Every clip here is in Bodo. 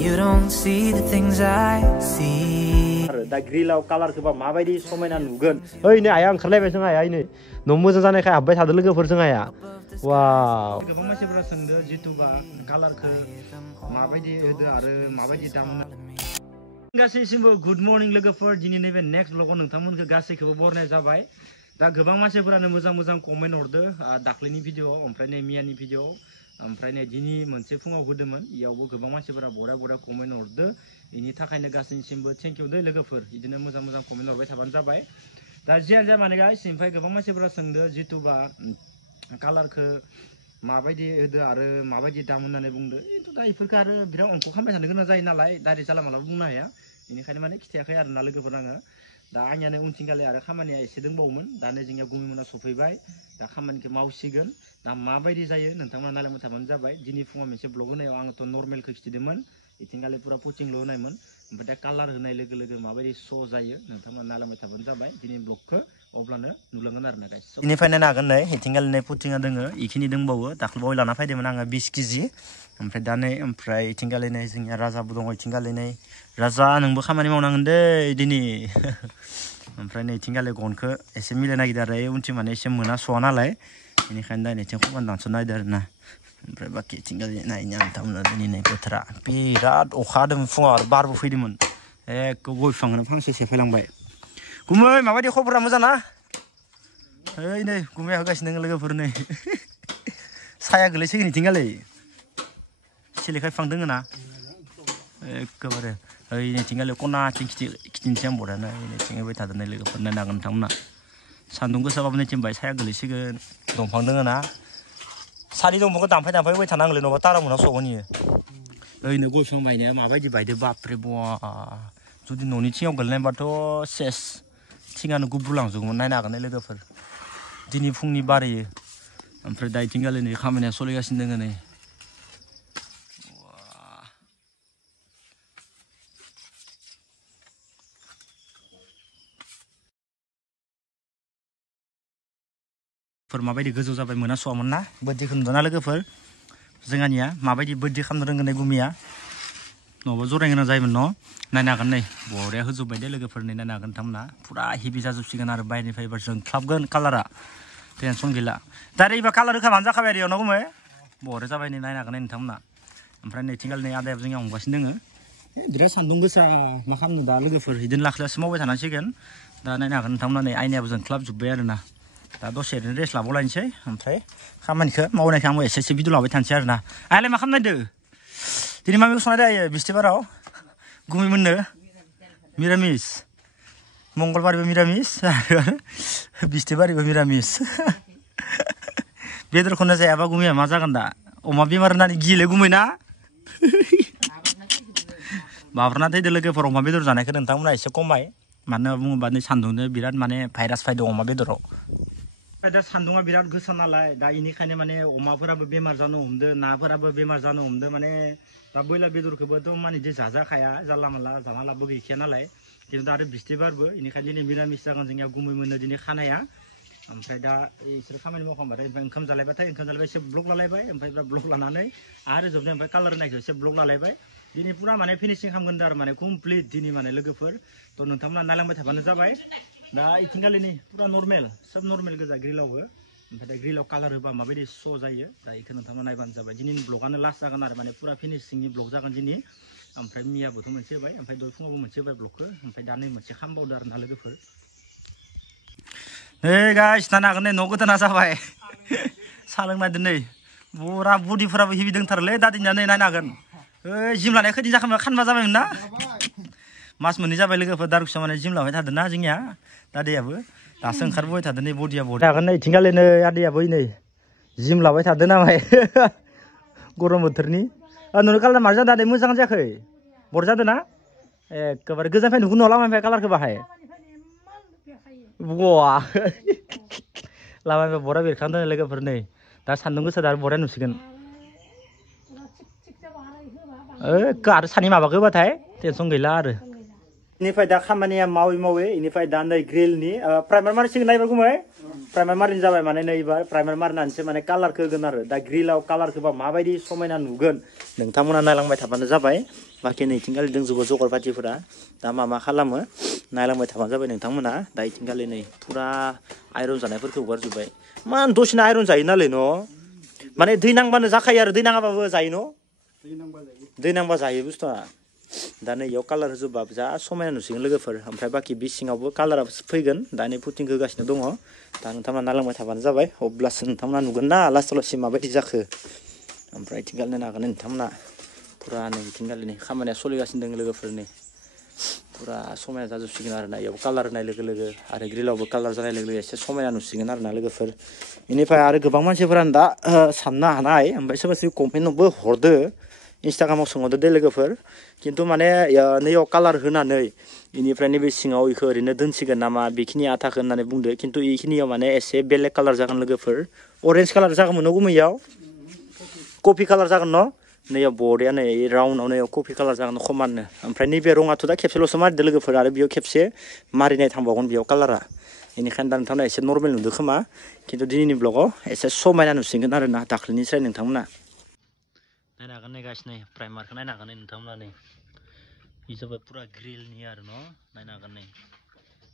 You don't see the things I see. दा ग्रिलाव कालार खोबा माबायदि समायना नुगोन ओइ नै आया ओंखारलायबाय जों आया नै न' मोजां जानायखाय हाबबाय थादों लोगोफोर जों आया वाव गोबां मानसिफोरा सोंदो जितुबा कालारखौ माबायदि होदो आरो माबायदि दाम गासैसिमबो गुड मर्निं लोगोफोर दिनै नैबे नेक्स्ट ब्लगाव नोंथांमोनखौ गासैखौबो बरनाय जाबाय दा गोबां मानसिफोरानो मोजां मोजां कमेन्ट हरदो दाख्लैनि भिडिअ ओमफ्राय नै मियानि भिडिअ ओमफ्राय नै दिनै मोनसे फुङाव होदोंमोन इयावबो गोबां मानसिफोरा बरा कमेन्ट हरदो इनि थाखायनो गासैनिसिमबो थेंक इउ दे लोगोफोर बिदिनो मोजां मोजां कमेन्ट हरबाय थाबानो जाबाय दा जियानो जाया माने गाइस ओमफ्राय गोबां मानसिफोरा सोंदो जितुबा कालारखौ माबायदि होदो आरो माबायदि दाम होननानै बुंदो खिन्थु दा इफोरखौ आरो बिराद अंक खालामबाय थानो गोनां जायो नालाय डाइरेक्ट जाला मालाबा बुंनो हाया बेनिखायनो माने खिथायाखै आरो ना लोगोफोर आङो दा आंनियानो उनथिंगालि आरो खामानिया एसे दंबावोमोन दानो जोंनिया गुमिमोना सफैबाय दा खामानिखौ मावसिगोन दा माबायदि जायो नोंथांमोना नायलांबाय थाबानो जाबाय दिनै फुङाव मोनसे ब्लग होनायाव आङोथ' नर्मेलखौ खिथिदोंमोन इथिंगालि पुरा पुचिंल' होनायमोन ओमफ्राय दा कालार होनाय लोगो लोगो माबायदि श' जायो नोंथांमोना नायलांबाय थाबानो जाबाय दिनै ब्लगखौ अब्लानो नुलांगोन आरो ना गाइस बेनिफ्राय नायनो हागोन नै इथिंगालि नै पुचिंआ दोङो इखिनि दंबावो दाख्लैबावै लाना फैदोंमोन आङो 20 केजि ओमफ्राय दा नै ओमफ्राय इथिंगालि नै जोंनिया राजाबो दङ इथिंगालि नै राजा नोंबो खामानि मावनांगोन दै दिनै ओमफ्राय नै इथिंगालि गनखौ एसे मिलायनो नागिरदों आरो उनथिं माने एसे मोनास'आ नालाय बेनिखायनो दा नैथिं खमान दानस'नो नागिरदों आरो ना ओमफ्राय बाखि इथिंगालि नायनो आन्थामोना दिनै नै बोथोरा बिराद अखा हादोंमोन फुङाव आरो बारबो फैदोंमोन एख गय बिफांखौनो फांसे सेफायलांबाय गुमै माबायदि खबरा मोजां ना ओइ नै गुमैया होगासिनो दङ लोगोफोर नै साया गोलैसिगोन इथिंगालि सिलेखा बिफां दङ ना एखेबारे ओइ नैथिंगालि खनाथिं खिथिनोसै आं बरानो नैथिं होबाय थादों लोगोफोर नायनो हागोन नोंथांमोना सान्दुं गोसाबाबो नैथिंबाय साया गोलैसिगोन दंफां दङ ना सारि दंफांखौ दानफाय होबाय थानांगोनलै नङाबा तारा मोना सगोन इयो ओरैनो गय बिफां बायनाया माबायदि बायदो बापरे बा जुदि न'नि थिङाव गोलैनायबाथ' सेस थिङानो गुब्रुलांजोबगौमोन नायनो हागोन लोगोफोर दिनै फुंनि बारायो ओमफ्राय दा इथिंगालि नै खामानिया सोलिगासिनो दङ नै माबायदि गोजौ जाबाय मोनास'आमोन ना बोरदिखौ नुदोंना लोगोफोर जोंहानिया माबायदि बोरदि खालामनो रोंगोन गुमिया न'आवबो जरायनो गोनां जायोमोन न' नायनो हागोन नै बरिया होजोब्बाय दे लोगोफोर नै नायनो हागोन नोंथांमोना फुरा हेभि जाजोबसिगोन आरो बायनिफ्राय एबार जोंख्लाबगोन कालारा टेनसन गैला डाइरेक्ट एबा कालार होखाबानो जाखाबाय आरो इयावनो गुमै बरिया जाबाय नै नायनो हागोन नोंथांमोना ओमफ्राय नैथिंगालि नै आदायाबो जोंनिया हमगासिनो दोङो बिराद सान्दुं गोसा मा खालामनो दा लोगोफोर बिदिनो लाखैलासो मावबाय थानांसिगोन दा नायनो हागोन नोंथांमोना नै आइनायाबो जोंख्लाबजोब्बाय आरो ना दा दसे ओरैनो रेस्ट लाबावलायनोसै ओमफ्राय खामानिखौ मावनायखौ आंबो एसे भिडिअ लाबाय थानोसै आरो ना आइलाय मा खालामनायदो दिनै मा मैगं संनाय जायो बिस्थिबाराव गुमै मोननो मिरामिस मंगलबारबो मिरामिस आरो बिस्थिबारबो मिरामिस बेदरखौनो जायाबा गुमैया मा जागोन दा अमा बेमार होननानै गियोलै गुमै ना माबाना थैदो लोगोफोर अमा बेदर जानायखौ नोंथांमोना एसे खमाय मानो होनना बुङोबा नै सान्दुंनो बिराद माने भाइरास फैदों अमा बेदराव दा सान्दुङा बिराद गोसा नालाय दा इनिखायनो माने अमाफोराबो बेमार जानो हमदों नाफोराबो बेमार जानो हमदों माने दा ब्रयलार बेदरखौबोथ' माने जे जाजाखाया जानला मानला जाना लाबो गैखाया नालाय खिन्थु दा आरो बिस्थिबारबो इनिखायनो दिनै मिरामिस जागोन जोंनिया गुमै मोननो दिनै खानाया ओमफ्राय दा इसोर खामानि मावखांबाथाय ओमफ्राय ओंखाम जालायबाय एसे ब्लग लालायबाय ओमफ्राय ब्लग लानानै आरो जोबनाय ओमफ्राय कालार होनायखौ एसे ब्लग लालायबाय दिनै पुरा माने फिनिशिं खालामगोन आरो माने कमप्लिट दिनै माने लोगोफोर थ' नोंथांमोना नायलांबाय थाबानो जाबाय दा इथिंगालिनि पुरा नर्मेल सब नर्मेल गोजा ग्रिलावबो ओमफ्राय दा ग्रिलाव कालार होबा माबायदि श' जायो दा बेखौ नोंथांमोना नायबानो जाबाय दिनैनि ब्लगानो लास्ट जागोन आरो माने पुरा फिनिशिंनि ब्लग जागोन दिनै ओमफ्राय मियाबोथ' मोनसे होबाय ओमफ्राय दय फुङावबो मोनसे होबाय ब्लगखौ ओमफ्राय दा नै मोनसे खामबावदो आरो ना लोगोफोर नै गाइस नायनो हागोन नै न' गोदाना जाबाय साहा लोंनायदों नै बरा बडिफोराबो हेभि दंथारोलै दा दिनैया नै नायनो हागोन जिम लानाया खैदिन जाखांबाय खानबा जाबायमोन ना मास मोननै जाबाय लोगोफोर दारकुसा माने जिम लाबाय थादों ना जोंनिया दादैयाबो दासो ओंखारबोबाय थादों नै बडिया बरिया हागोन नै इथिंगालि नै आदैयाबो नै जिम लाबाय थादों नामाय गरम बोथोरनि नुनो कालार मार जादों आदै मोजां जायाखै बर जादों ना एखेबारे गोजाननिफ्राय नुगोन नङा लामानिफ्राय कालारखौ बाहाय बवा लामानिफ्राय बरा बेरखांदों लोगोफोर नै दा सान्दुं गोसा दा बरा नुसिगोन आरो सानै माबाखौ होबाथाय टेनसन गैला आरो इनिफ्राय दा खामानिया मावै इनिफ्राय दा नै ग्रिलनि प्राइमार मारिसिगोन नायबा गुमै प्राइमार मारिन जाबाय माने नै एबार प्राइमार मारनानैसो माने कालारखौ होगोन आरो दा ग्रिलाव कालारखौबा माबायदि समायना नुगोन नोंथांमोना नायलांबाय थाबानो जाबाय बाखि नैथिंगालि दंजोबो जगर पातिफोरा दा मा खालामो नायलांबाय थाबानो जाबाय नोंथांमोना दा इथिंगालि नै फुरा आइरन जानायफोरखौ हगारजोब्बाय मान दसेनो आइरन जायो नालाय न' माने दै नांबानो जाखायो आरो दै नाङाबाबो जायो न' दै नांबा जायो बुस्थुआ दा नै इयाव कालार होजोबबा जा समायना नुसिगोन लोगोफोर ओमफ्राय बाखि बि सिङावबो कालारा फैगोन दानि पुटिं होगासिनो दङ दा नोंथांमोना नायलांबाय थाबानो जाबाय अब्लासो नोंथांमोना नुगोन ना लास्ट माबायदि जाखो ओमफ्राय इथिंगालि नायनो हागोन नोंथांमोना फुरा नै इथिंगालिनि खामानिया सोलिगासिनो दङ लोगोफोरनि फुरा समायना जाजोबसिगोन आरोना इयाव कालार होनाय लोगो लोगो आरो ग्रिलावबो कालार जानाय लोगो लोगो एसे समायना नुसिगोन आरोना लोगोफोर बेनिफ्राय आरो गोबां मानसिफोरानो दा साननो हानाय ओमफ्राय सोरबा सोरबा कमेन्टआवबो हरदो इन्सटाग्रामाव सोंहरदो दे लोगोफोर खिन्थु माने नैयाव कालार होनानै बेनिफ्राय नैबे सिङाव इखौ ओरैनो दोनसिगोन नामा बेखिनि आथाखौ होननानै बुंदो खिन्थु इखिनियाव माने एसे बेलेग कालार जागोन लोगोफोर अरेन्ज कालार जागोन न' गुमैयाव कफि कालार जागोन न' नैयाव बरिया नै राउन्डआव नैयाव कफि कालार जागोन खमाननो ओमफ्राय नैबे रङाथ' दा खेबसेल'सो मारिदो लोगोफोर आरो बेयाव खेबसे मारिनाय थांबावगोन बेयाव कालारा बेनिखायनो दा नोंथांमोना एसे नर्मेल नुदों खोमा खिन्थु दिनैनि ब्लगाव एसे समायना नुसिगोन आरो ना दाख्लैनिफ्राय नोंथांमोना नायनो हागोन नै गासिनो प्राइमारखौ नायनो हागोन नै नोंथांमोना नै बे जाबाय फुरा ग्रिलनि आरो न' नायनो हागोन नै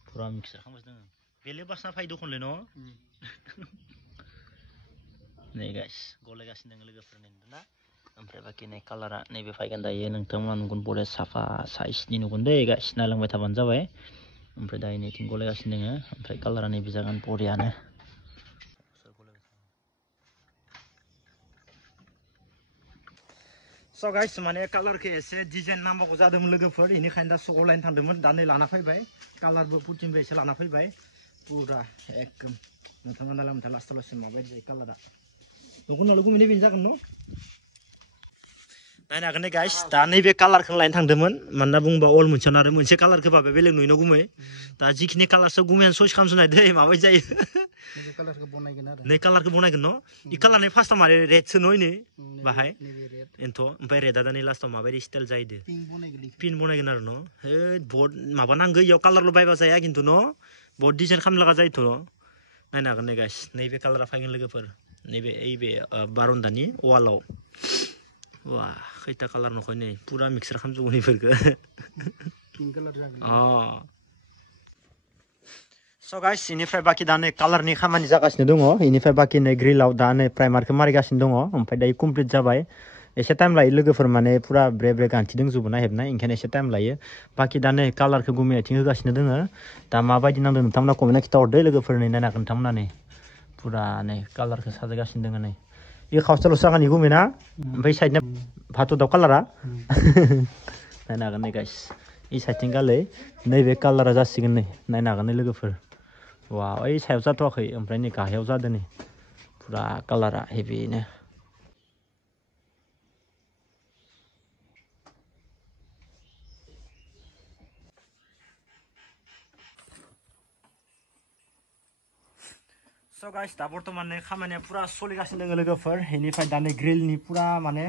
फुरा मिक्सार खालामगासिनो दङ बेलेग बासना फाय दखनलै न' नै गाइस गलायगासिनो दङ लोगोफोरनि ना ओमफ्राय बाखि नै कालारा नैबे फायगोन दायो नोंथांमोना नुगोन बरिया साफा साइसनि नुगोन दे गाइस नायलांबाय थाबानो जाबाय ओमफ्राय दायो नैथिं गलायगासिनो दङ ओमफ्राय कालारा नैबे जागोन बरियानो स' गाइस माने कालारखौ एसे डिजाइन नांबावगौ जादोंमोन लोगोफोर बेनिखायनो दा सकआव लायनो थांदोंमोन दा नै लाना फैबाय कालारबो पुटिंबो एसे लाना फैबाय पुरा एकदम नोंथाङा नायलांबाय लास्टआवसिम माबायदि जायो कालारा न'खौ गुमैनो बेनो जागोन न' नायनो हागोन गाइस दा नैबे कालारखौ लायनो थांदोंमोन मानोना बुंबा अल मोनसेयावनो आरो मोनसे कालारखौ बाबा बेलेग नुयो न' गुमै दा जिखिनि कालारसो गुमैयानो सयस खालामसोनाय दै माबायदि जायो नै कालारखौ बनायगोन न' इ कालारनि फार्स्टआव माने रेडसो न'यनो बाहाय एन्थ' ओमफ्राय रेडआ दानि लास्टआव माबायदि स्टाइल जायो पिन बनायगोन आरो न' है बहुत माबा नांगौ इयाव कालारल' बायबा जाया खिन्थु न' बहुत डिजाइन खालामनो लागा जायोथ' नायनो हागोन नै गाइस नैबे कालारा फैगोन लोगोफोर नैबे ओइबे बारन्दानि वालाव वा खैथा कालार नखय नै पुरा मिक्सार खालामजोबगोन इफोरखौ पिंक कालार जागोन स' गाइस इनिफ्राय बाखि दा नै कालारनि खामानि जागासिनो दङ इनिफ्राय बाखि नै ग्रिलाव दा नै प्राइमारखौ मारिगासिनो दङ ओमफ्राय दायो कमप्लिट जाबाय एसे टाइम लायो लोगोफोर माने पुरा ब्रे ब्रे गान्थि दंजोबो ना हेबनाय ओंखायनो एसे टाइम लायो बाखि दा नै कालारखौ गुमै आथिं होगासिनो दोङो दा माबायदि नांदों नोंथांमोना कमेन्टआव खिथाहरदो लोगोफोरनि नायना नोंथांमोना नै पुरा नै कालारखौ साजायगासिनो दोङो नै बे खावसेल'सो जागोन इ गुमै ना ओमफ्राय साइडना भाथ' दाव कालारा नायनो हागोन नै गाइस इ साइडथिं गालै नैबे कालारा जासिगोन नै नायनो हागोन नै लोगोफोर वा ओइ सायाव जाथ'वाखै ओमफ्राय नै गाहायाव जादों नै पुरा कालारा हेभिनो स' गाइस दा बर्थमान नै खामानिया पुरा सोलिगासिनो दङ लोगोफोर बेनिफ्राय दा नै ग्रिलनि पुरा माने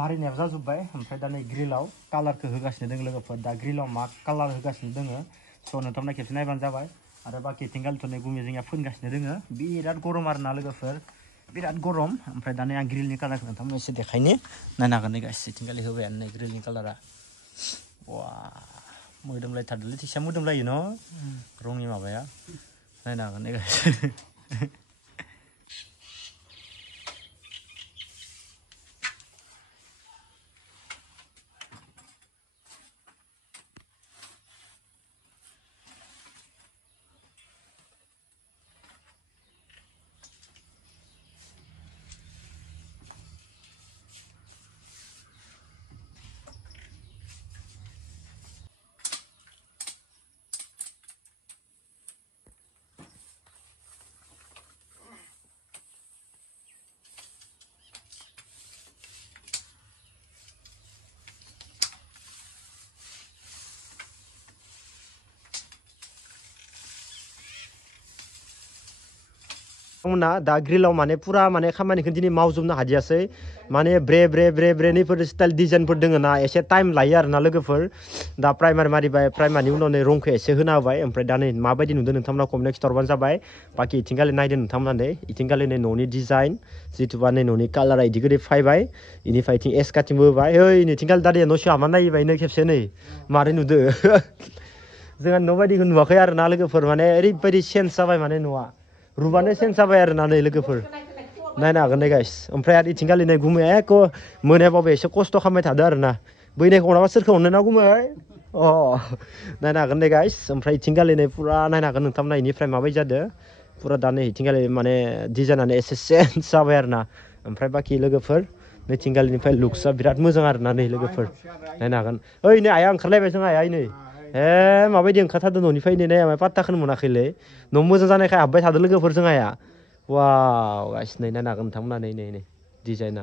मारिनायाबो जाजोब्बाय ओमफ्राय दा नै ग्रिलाव कालारखौ होगासिनो दङ लोगोफोर दा ग्रिलाव मा कालार होगासिनो दोङो स' नोंथांमोना खेबसे नायबानो जाबाय आरो बाखि थिंगालिथ' नै गुमै जोंनिया फोनगासिनो दोङो बिराद गरम आरो ना लोगोफोर बिराद गरम ओमफ्राय दा नै आं ग्रिलनि कालारखौ नोंथांमोना एसे देखायनि नायनो हागोन नै गाइस थिंगालि होबायानो नै ग्रिलनि कालारा वा मोदोमलायथारदोलै थिगसे मोदोमलायो न' रंनि माबाया नायनो हागोन नै गाइस मोना दा ग्रिलाव माने पुरा माने खामानिखौ दिनै मावजोबनो हादियासै माने ब्रे नैफोर स्टाइल डिजाइनफोर दोङो ना एसे टाइम लायो आरोना लोगोफोर दा प्राइमार मारिबाय प्राइमारनि उनाव नै रंखौ एसे होना होबाय ओमफ्राय दा नै माबायदि नुदों नोंथांमोना कमेन्टआव खिथाहरबानो जाबाय बाखि इथिंगालि नायदो नोंथांमोना नै इथिंगालि नै न'नि डिजाइन जिथुबा नै न'नि कालारा इदि गोदै फायबाय इनिफ्राय इथिं एस काटिंबो होबाय ओइ नैथिंगालि दादिया न' सिङाव हाबना नायबाय नै खेबसे नै मारै नुदो जोंहा न' बायदिखौ नुवाखै आरोना लोगोफोर माने ओरैबायदि चेन्ज जाबाय माने न'आ रुबानो चेन्ज जाबाय आरोना नै लोगोफोर नायनो हागोन दे गाइस ओमफ्राय आरो इथिंगालि नै गुमैया एख' मोनायाबाबो एसे खस्थ' खालामबाय थादो आरोना बैनायखौ अनाबा सोरखौ अनो ना गुमै नायनो हागोन दे गाइस ओमफ्राय इथिंगालि नै पुरा नायनो हागोन नोंथांमोना इनिफ्राय माबायदि जादो पुरा दा नै इथिंगालि माने डिजाइनानो एसे चेन्ज जाबाय आरोना ओमफ्राय बाखि लोगोफोर नैथिंगालिनिफ्राय लुक्सआ बिराद मोजां आरोना नै लोगोफोर नायनो हागोन ओइ नै आइया ओंखारलायबाय जों आइया नै हे माबायदि ओंखारथारदों न'निफ्राय नै आइया पात्ताखौनो मोनाखैलै न' मोजां जानायखाय हाबबाय थादों लोगोफोर जों आइया वाव गाइस नै नायनो हागोन नोंथांमोना नै डिजाइना